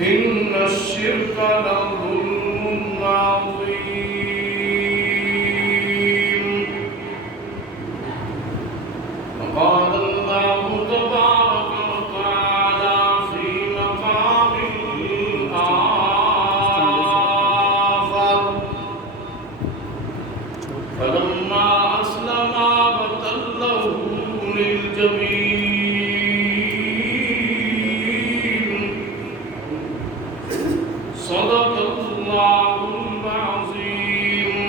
إن الشرك لظلم عظيم. وقال الله تبارك وتعالى في مقام آخر: فلما أسلما وتله للجبين. صدق الله العظيم.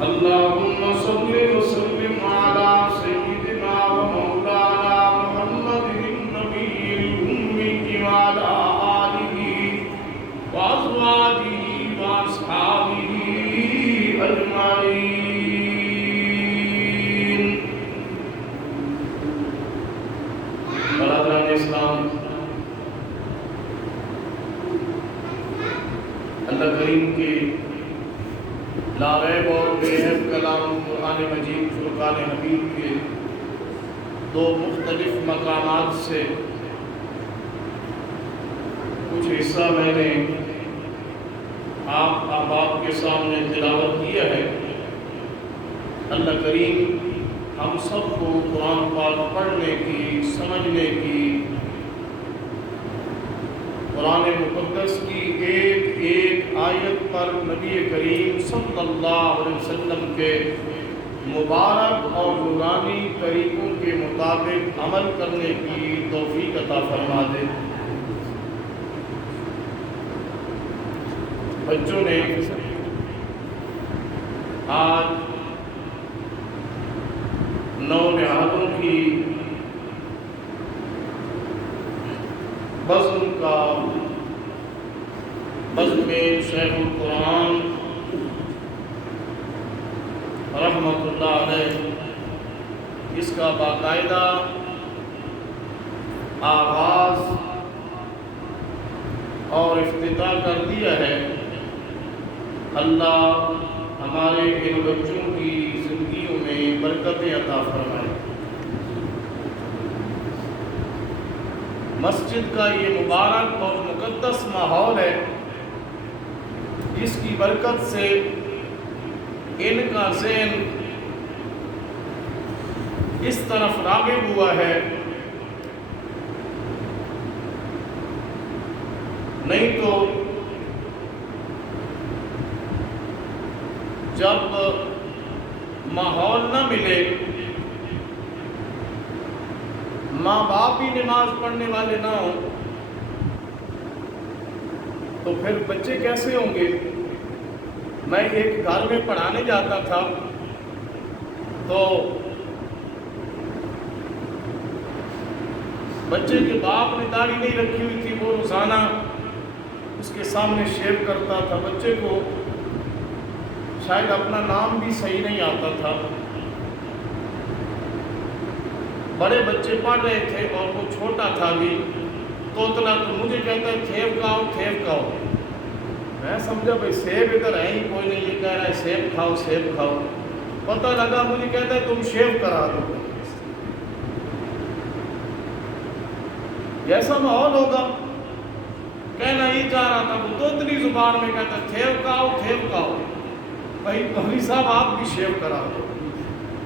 اللهم صل وسلم على سيدنا ومولانا محمد النبي الأمي وعلى آله وأزواجه وأصحابه أجمعين. برادران اسلام، اللہ کریم کے لا ریب اور بے حد کلام قرآن مجید فرقان حمید کے دو مختلف مقامات سے کچھ حصہ میں نے آپ احباب کے سامنے تلاوت کیا ہے۔ اللہ کریم ہم سب کو قرآن پاک پڑھنے کی، سمجھنے کی، قرآن مقدس کی ایک ایک آیت پر نبی کریم صلی اللہ علیہ وسلم کے مبارک اور نورانی طریقوں کے مطابق عمل کرنے کی توفیق عطا فرما دے۔ بچوں نے آج نونہالوں کی بزم شیخ القرآن رحمۃ اللہ علیہ اس کا باقاعدہ آغاز اور افتتاح کر دیا ہے۔ اللہ ہمارے ان بچوں کی زندگیوں میں برکتیں عطا فرمائے۔ مسجد کا یہ مبارک اور مقدس ماحول ہے، اس کی برکت سے ان کا ذہن اس طرف راغب ہوا ہے، نہیں تو جب ماحول نہ ملے، ماں باپ بھی نماز پڑھنے والے نہ ہوں، تو پھر بچے کیسے ہوں گے؟ میں ایک گھر میں پڑھانے جاتا تھا تو بچے کے باپ نے داڑھی نہیں رکھی ہوئی تھی، وہ روزانہ اس کے سامنے شیو کرتا تھا۔ بچے کو شاید اپنا نام بھی صحیح نہیں آتا تھا۔ بڑے بچے پڑھ رہے تھے اور وہ چھوٹا تھا بھی، توتلا، تو مجھے کہتا ہے تھیو کھاؤ تھیو کھاؤ۔ میں سمجھا بھائی سیب ادھر ہے ہی کوئی نہیں، یہ کہہ رہا ہے سیب کھاؤ سیب کھاؤ۔ پتہ لگا مجھے کہتا ہے تم شیو کرا دو۔ جیسا ماحول ہوگا، کہنا یہ چاہ رہا تھا، وہ توتلی زبان میں کہتا ہے تھیو کھاؤ تھیو کھاؤ۔ بھائی مولوی صاحب آپ بھی شیو کرا دو۔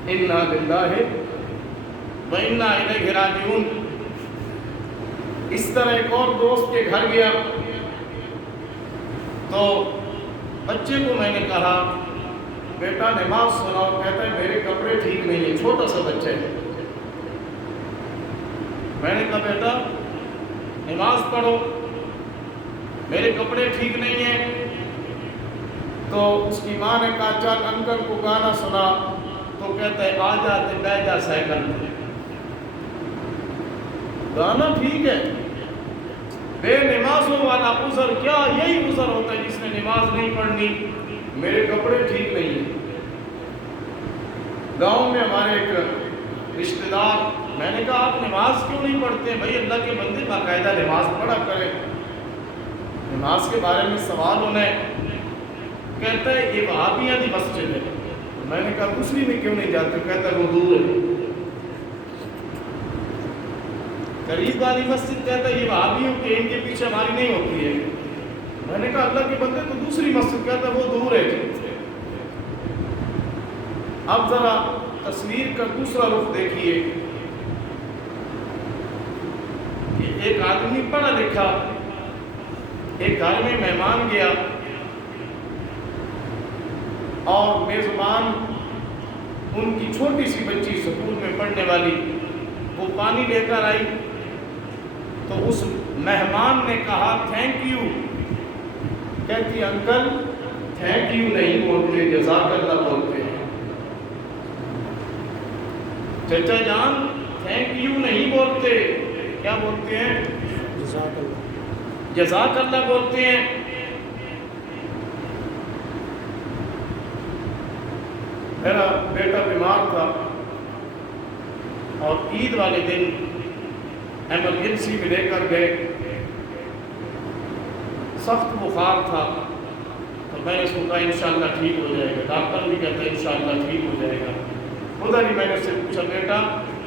انا للہ وَإِنَّا إِلَيْهِ رَاجِعُونَ۔ اس طرح ایک اور دوست کے گھر گیا تو بچے کو میں نے کہا بیٹا نماز سناؤ، کہتا ہے میرے کپڑے ٹھیک نہیں ہیں، چھوٹا سا بچہ ہے۔ میں نے کہا بیٹا نماز پڑھو، میرے کپڑے ٹھیک نہیں ہیں۔ تو اس کی ماں نے کہا چل انکل کو گانا سنا، تو کہتا ہے آ جاتے بیٹھ جا سائیکل پہ۔ گانا ٹھیک ہے، بے نمازوں والا عذر کیا یہی عذر ہوتا ہے جس نے نماز نہیں پڑھنی، میرے کپڑے ٹھیک نہیں ہیں۔ گاؤں میں ہمارے ایک رشتہ دار، میں نے کہا آپ نماز کیوں نہیں پڑھتے؟ بھائی اللہ کے بندے باقاعدہ نماز پڑھا کریں، نماز کے بارے میں سوال ہونا ہے۔ کہتا ہے یہ وہابیاں دی مسجد ہے۔ میں نے کہا دوسری میں کیوں نہیں جاتے؟ کہتا ہے وہ دور ہے۔ قریب والی مسجد کہتا ہے یہ وہابیوں کے ان کے پیچھے ہماری نہیں ہوتی ہے. میں نے کہا اللہ کے بندے تو دوسری مسجد کہتا ہے وہ دور ہے. اب ذرا تصویر کا دوسرا رخ دیکھیے کہ ایک آدمی پڑھا لکھا ایک گھر میں مہمان گیا اور میزبان ان کی چھوٹی سی بچی سکول میں پڑھنے والی وہ پانی لے کر آئی تو اس مہمان نے کہا تھینک یو. کہتی انکل تھینک یو نہیں بولتے جزاک اللہ بولتے ہیں. چچا جان تھینک یو نہیں بولتے کیا بولتے ہیں؟ جزاک اللہ بولتے ہیں. میرا بیٹا بیمار تھا اور عید والے دن ایمرجنسی میں لے کر گئے. سخت بخار تھا تو میں نے اس کو کہا انشاءاللہ ٹھیک ہو جائے گا. ڈاکٹر بھی کہتا ہے انشاءاللہ ٹھیک ہو جائے گا. خدا نہیں میں نے اس سے پوچھا بیٹا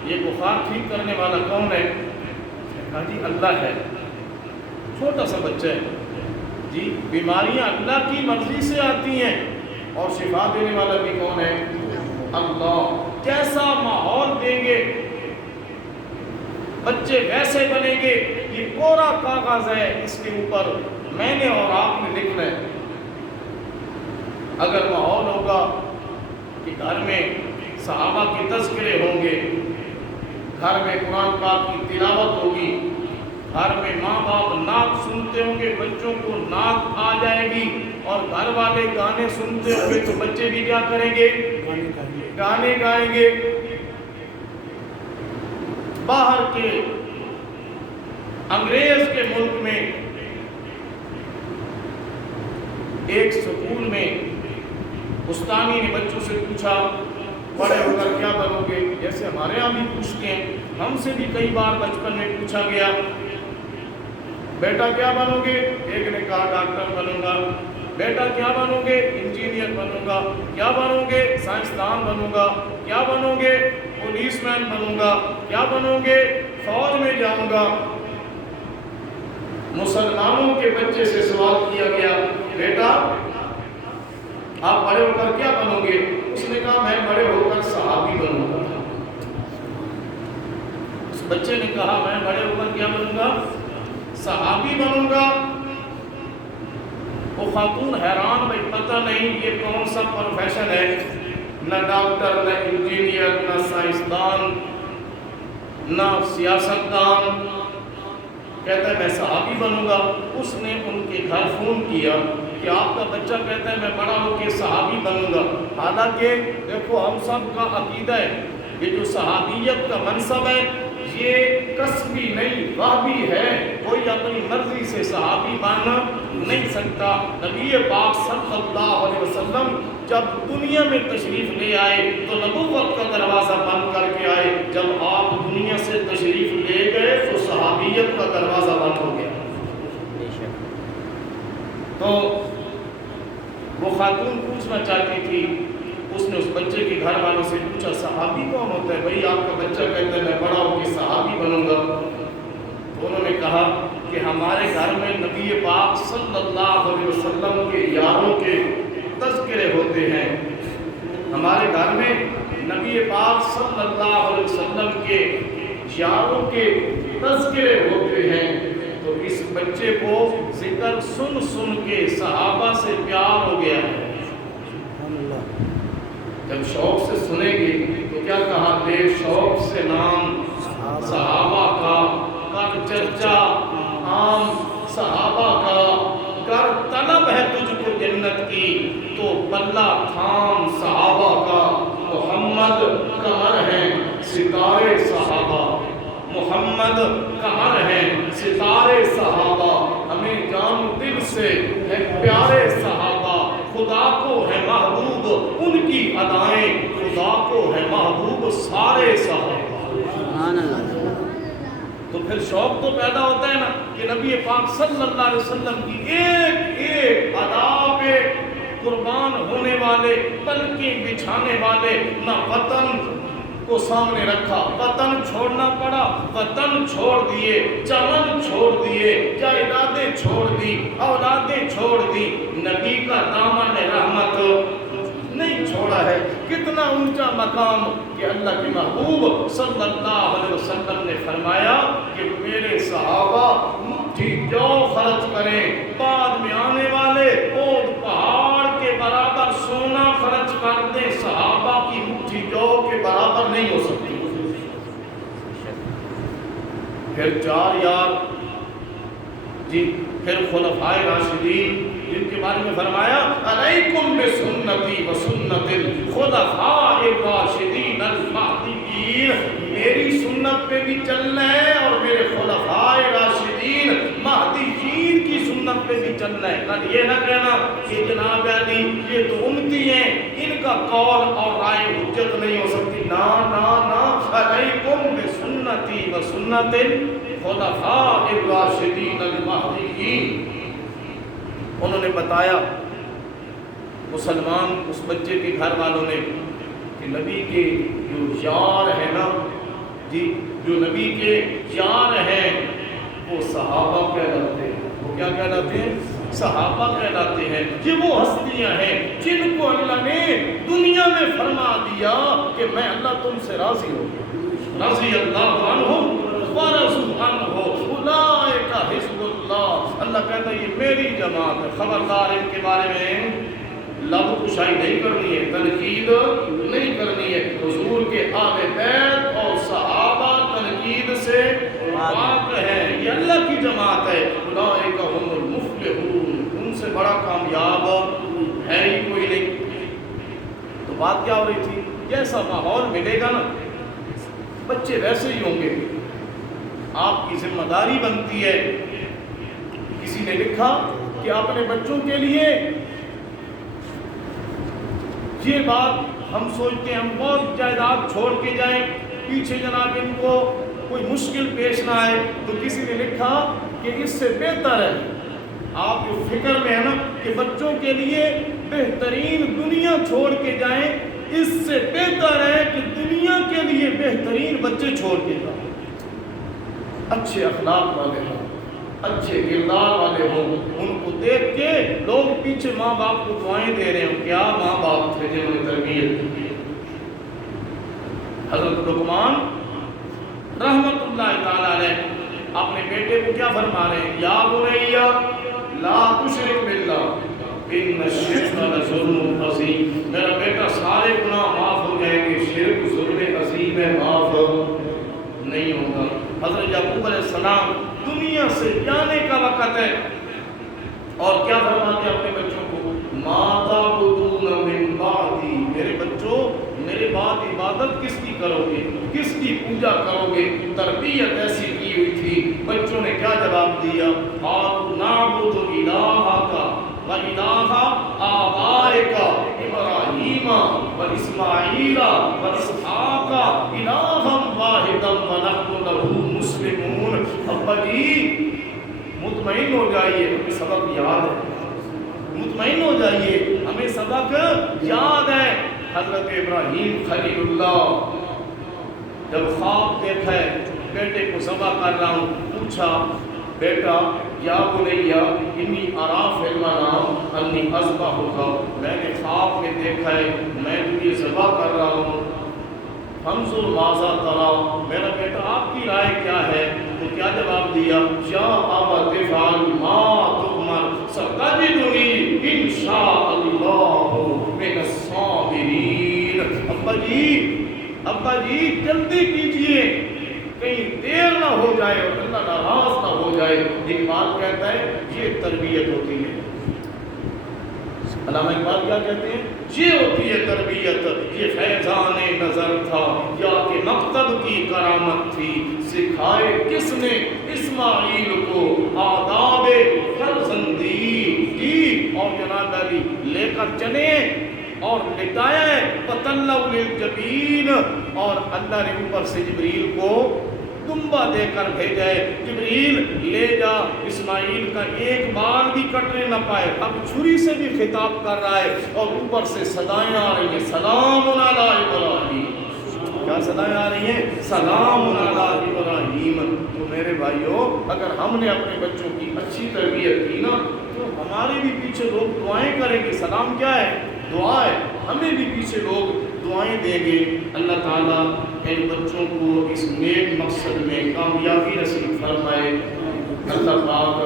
یہ بخار ٹھیک کرنے والا کون ہے؟ کہا جی اللہ ہے. چھوٹا سا بچہ ہے. جی بیماریاں اللہ کی مرضی سے آتی ہیں اور شفا دینے والا بھی کون ہے؟ اللہ. کیسا ماحول دیں گے بچے ویسے بنیں گے. یہ کوڑا کاغذ ہے اس کے اوپر میں نے اور آپ نے لکھنا ہے. اگر ماحول ہوگا کہ گھر میں صحابہ کے تذکرے ہوں گے, گھر میں قرآن پاک کی تلاوت ہوگی, گھر میں ماں باپ نعت سنتے ہوں گے بچوں کو نعت آ جائے گی, اور گھر والے گانے سنتے ہوں گے تو بچے بھی کیا کریں گے؟ گانے گائیں گے. باہر کے انگریز کے ملک میں ایک سکول میں استانی نے بچوں سے پوچھا بڑے ہو کر کیا بنو گے؟ جیسے ہمارے یہاں بھی پوچھتے ہیں, ہم سے بھی کئی بار بچپن میں پوچھا گیا بیٹا کیا بنو گے؟ ایک نے کہا ڈاکٹر بنوں گا. بیٹا کیا بنو گے؟ انجینئر بنوں گا. کیا بنو گے؟ سائنسدان بنوں گا. کیا بنو گے؟ پولیس مین بنوں گا. کیا بنو گے؟ فوج میں جاؤں گا. مسلمانوں کے بچے سے سوال کیا گیا بیٹا آپ بڑے ہو کر کیا بنو گے؟ اس نے کہا میں بڑے ہو کر صحابی بنوں گا. اس بچے نے کہا میں بڑے ہو کر کیا بنوں گا؟ صحابی بنوں گا. وہ خاتون حیران بھائی پتہ نہیں یہ کون سا پروفیشن ہے, نہ ڈاکٹر نہ انجینئر نہ سائنسدان نہ سیاستدان. کہتا ہے میں صحابی بنوں گا. اس نے ان کے گھر فون کیا کہ آپ کا بچہ کہتا ہے میں بڑا ہو کے صحابی بنوں گا. حالانکہ دیکھو ہم سب کا عقیدہ ہے یہ جو صحابیت کا منصب ہے یہ کسبی نہیں واہبی ہے. کوئی اپنی مرضی سے صحابی بننا نہیں سکتا. نبی پاک صلی اللہ علیہ وسلم جب دنیا میں تشریف لے آئے تو نبوت کا دروازہ بند کر کے آئے. جب آپ دنیا سے تشریف لے گئے تو صحابیت کا دروازہ بند ہو گیا. تو وہ خاتون پوچھنا چاہتی تھی, اس نے اس بچے کے گھر والوں سے پوچھا صحابی کون ہوتا ہے؟ بھائی آپ کا بچہ کہتا ہے میں بڑا ہو کے صحابی بنوں گا. تو انہوں نے کہا کہ ہمارے گھر میں نبی پاک صلی اللہ علیہ وسلم کے یاروں کے تذکرے ہوتے ہیں. ہمارے گھر میں نبی پاک صلی اللہ علیہ وسلم کے یاروں کے تذکرے ہوتے ہیں. تو اس بچے کو ذکر سن سن کے صحابہ سے پیار ہو گیا ہے. جب شوق سے سنے گی تو کیا کہا دے شوق سے نام صحابہ کا کر چرچا عام صحابہ کا. کر طلب ہے تجھ کو جنت کی تو بلہ تھام صحابہ کا. محمد قمر ہیں ستارے صحابہ, محمد قمر ہیں ستارے صحابہ. ہمیں جان دل سے ہے پیارے صحابہ. خدا کو ہے محبوب ان کی ادائیں, خدا کو ہے محبوب سارے صحابہ. تو پھر شوق تو پیدا ہوتا ہے نا کہ نبی پاک صلی اللہ علیہ وسلم کی ایک ایک ادا پہ قربان ہونے والے, پلکیں بچھانے والے, نہ وطن کو سامنے رکھا، وطن چھوڑنا پڑا، وطن چھوڑ دیے، چمن چھوڑ دیے، جائیدادیں چھوڑ دی، اولادیں چھوڑ دی، نبی کا دامن رحمت نہیں چھوڑا ہے۔ کتنا اونچا مقام کہ اللہ کے محبوب صلی اللہ علیہ وسلم نے فرمایا کہ میرے صحابہ مٹھی جو خرچ کریں، بعد میں آنے والے اونٹ پہاڑ کے برابر سونا خرچ کر دیں، صحابہ کی مٹھی جو کے برابر نہیں ہو سکتی۔ پھر 4 یار جی، پھر خلفائے راشدین جن کے بارے میں فرمایا علیکم بسنتی و سنت الخلفاء الراشدین المہدیین، میری سنت پہ بھی چلنا ہے اور میرے خلفاء راشدین مہدیین کی سنت پہ بھی چلنا ہے۔ کل یہ نہ کہنا کہ جناب علی یہ تو امتی ہیں، ان کا قول اور رائے حجت نہیں ہو سکتی، نا نا نا، علیکم بسنتی و سنت الخلفاء الراشدین المہدیین۔ انہوں نے بتایا مسلمان اس بچے کے گھر والوں نے کہ نبی کے جو یار ہیں نا جی، جو نبی کے یار ہیں وہ صحابہ کہلاتے ہیں۔ وہ کیا کہلاتے ہیں؟ صحابہ کہلاتے ہیں۔ یہ وہ ہستیاں ہیں جن کو اللہ نے دنیا میں فرما دیا کہ میں اللہ تم سے راضی ہوں، رضی اللہ عنہم ورضوا عنہ اولئک حزب اللہ۔ اللہ کہتا ہے یہ میری جماعت ہے، خبردار ان کے بارے میں لب کشائی نہیں کرنی ہے، تنقید نہیں کرنی ہے۔ حضور کے آل بیت اور صحابہ تنقید سے پاک ہیں، یہ اللہ کی جماعت ہے۔ اولئک هم المفلحون، ان سے بڑا کامیاب ہے ہی کوئی نہیں۔ تو بات کیا ہو رہی تھی؟ جیسا ماحول ملے گا نا بچے ویسے ہی ہوں گے، آپ کی ذمہ داری بنتی ہے۔ کسی نے لکھا کہ اپنے بچوں کے لیے یہ بات ہم سوچتے ہیں ہم بہت جائیداد چھوڑ کے جائیں، پیچھے جناب ان کو کوئی مشکل پیش نہ آئے، تو کسی نے لکھا کہ اس سے بہتر ہے آپ جو فکر میں ہے نا کہ بچوں کے لیے بہترین دنیا چھوڑ کے جائیں، اس سے بہتر ہے کہ دنیا کے لیے بہترین بچے چھوڑ کے جائیں، اچھے اخلاق والے ہوں، اچھے کردار والے ہوں، ان کو دیکھ کے لوگ پیچھے ماں باپ کو دعائیں دے رہے ہوں، کیا ماں باپ تھے جنہوں نے تربیت کی۔ حضرت لقمان رحمت اللہ تعالیٰ علیہ اپنے بیٹے کو کیا فرما رہے ہیں؟ یا بنیا لا تشرک باللہ ان الشرک لظلم عظیم، میرا بیٹا سارے گناہ معاف ہو جائیں گے، شرک ظلم عظیم ہے، معاف نہیں ہوگا۔ حضرت یعقوب علیہ السلام دنیا سے جانے کا وقت ہے اور کیا فرماتے ہیں اپنے بچوں کو؟ ما تعبدون من بعدی، میرے بچوں میرے بعد عبادت کس کی کرو گے، کس کی پوجا کرو گے؟ تربیت ایسی کی ہوئی تھی۔ بچوں نے کیا جواب دیا؟ قالوا نعبد الہک و الہ آبائک ابراہیم و اسماعیل و اسحاق الہا واحدا ونحن لہ مسلمون۔ ابا جی مطمئن ہو جائیے، ہمیں سبق یاد ہے، مطمئن ہو جائیے ہمیں سبق یاد ہے۔ حضرت ابراہیم خلیل اللہ جب خواب دیکھا ہے بیٹے کو ذبح کر رہا ہوں، پوچھا بیٹا یا بنیا انی ارا فی المنام انی اذبحک، میں نے خواب میں دیکھا ہے میں تجھے ذبح کر رہا ہوں، فانظر ماذا تری، میرا بیٹا آپ کی رائے کیا ہے؟ تو کیا جواب دیا؟ یا ابت افعل ما تؤمر ستجدنی ان شاء اللہ من الصابرین۔ ابا جی جلدی کیجئے کہیں دیر نہ ہو جائے اور اللہ ناراض نہ ہو جائے۔ اقبال کہتا ہے یہ تربیت ہوتی ہے۔ علامہ اقبال کیا کہتے ہیں؟ یہ ہوتی ہے تربیت، یہ فیضان نظر تھا یا کہ مقتد کی کرامت تھی، سکھائے کس نے اسماعیل کو آداب فرزندی کی، اور جناب علی لے کر چلے اور لٹایا ہے پتلو للجبین، اور اللہ نے اوپر سے جبریل کو دمبا دے کر بھیجا ہے، جبریل لے جا اسماعیل کا ایک بال بھی کٹنے نہ پائے۔ اب چھری سے بھی خطاب کر رہا ہے اور اوپر سے صدائیں آ رہی ہیں، سلام علی ابراہیم، کیا صدایں آ رہی ہیں؟ سلام علی ابراہیم۔ تو میرے بھائیوں، اگر ہم نے اپنے بچوں کی اچھی تربیت کی نا تو ہمارے بھی پیچھے لوگ دعائیں کریں گے۔ سلام کیا ہے؟ دعا ہے۔ ہمیں بھی پیچھے لوگ دعائیں دیں گے۔ اللہ تعالیٰ ان بچوں کو اس نیک مقصد میں کامیابی نصیب فرمائے۔ اللہ پاک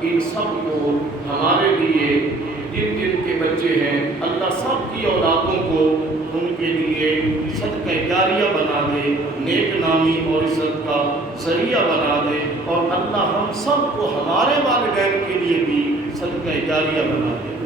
ان سب کو ہمارے لیے جن جن کے بچے ہیں اللہ سب کی اولادوں کو ان کے لیے صدقہ جاریہ بنا دے، نیک نامی اور عزت کا ذریعہ بنا دے، اور اللہ ہم سب کو ہمارے والدین کے لیے بھی صدقہ جاریہ بنا دے۔